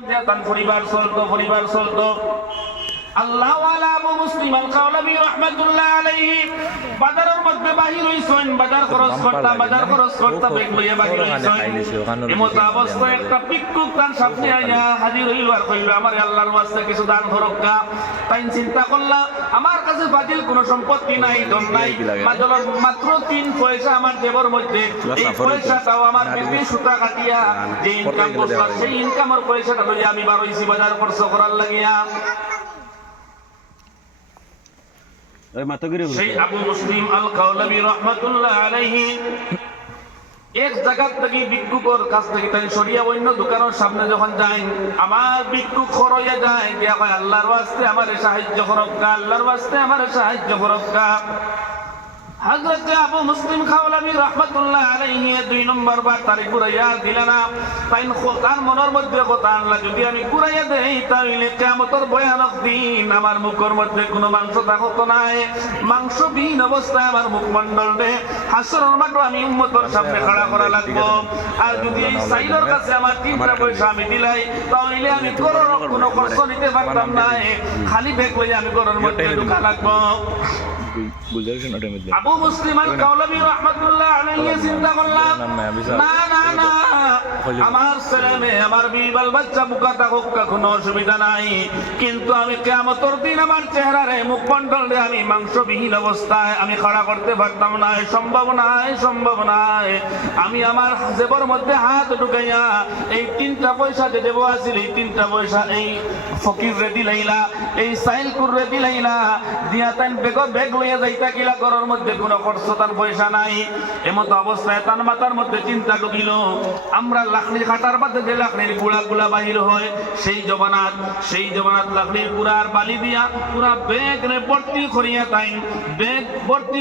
পরিবার চলতো আল্লাহ ওয়ালা আবু মুসলিম আল কাওলাবি রাহমাতুল্লাহ আলাইহি বাজারের মধ্যে বাহির হইছেন, বাজার খরচ করতে বেগ লইয়া বাহির হইছেন। এমত অবস্থায় একটা ভিক্ষুক তার সামনে আইয়া হাজির হইল আর কইল, আমার আল্লাহর ওয়াস্তে কিছু দান করক্কা। তাই চিন্তা করলা, আমার কাছে বাতিল কোনো সম্পত্তি নাই, ধন নাই, মাত্র 3 পয়সা আমার জেবর মধ্যে। এই পয়সাটাও আমার পেটে সুতা কাটিয়া যে ইনকাম করলাম, সেই ইনকামের পয়সাটা লইয়া আমি বার হইছি বাজার খরচ করার লাগিয়া। সেই আবু মুসলিম আল কাওলাবি রাহমাতুল্লাহ আলাইহি এক জায়গা থেকে ভিক্ষুকের কাছ থেকে তাই সরিয়া অন্য দোকানের সামনে যখন যাই, আমার ভিক্ষুক খরইয়া যায় গিয়া কয়, আল্লাহর ওয়াস্তে আমারে সাহায্য করক্কা, আল্লাহর ওয়াস্তে আমারে সাহায্য করক্কা। হযরত আবু মুসলিম কাওলাবি রাহমাতুল্লাহ আলাইহি 2 নম্বর বার তারিখ ঘুরাইয়া দিলেন। তাই তার মনের মধ্যে কথা আনলা, যদি আমি ঘুরাইয়া দেই তাহলে কিয়ামতের ভয়ানক দিন আমার মুখের মধ্যে কোনো মাংস থাকত নাই, মাংসবিহীন অবস্থায় আমার মুখমণ্ডলে হাসরের মাঠে আমি উম্মতের সামনে খাড়া করা লাগবো। আর যদি এই সাইলের কাছে আমার 3টা পয়সা আমি দিলাই, তাহলে আমি কোনো খরচ নিতে পারতাম না, খালি ব্যাগ লইয়া আমি ঘরের মধ্যে ঢুকা লাগবো। আবু মুসলিম আল কাওলাবি রাহমাতুল্লাহ আলাইহি চিন্তা করলাম, না না না, আমার ছেলে মেয়ে আমার বিবাল বাচ্চা বুকা থাকুক, কোনো অসুবিধা নাই, কিন্তু আমি কিয়ামতের দিন আমার চেহারারে মুখমণ্ডলে আমি মাংসবিহীন অবস্থায় আমি খাড়া করতে পারতাম না, সম্ভব নাই। আমি আমার জেবর মধ্যে হাত ঢুকাইয়া এই 3টা পয়সা যে দেব আছিল, এই 3টা পয়সা এই ফকির রে দিলাইলা, এই সাইলকুর রে দিলাইলা, দিয়া তাই বেগ লইয়া যাইতা কিলা, ঘরের মধ্যে কোনো খরচ তার পয়সা নাই। এমত অবস্থায় তার মাথার মধ্যে চিন্তা ঢুকিল, আমরা লাকড়ি কাটার বাদে যে লাকড়ির গুড়া বাহির হয়, সেই জমানাত লাকড়ির গুড়ার বালি দিয়া পুরা বেগ রে ভর্তি করিয়া তাই বেগ ভর্তি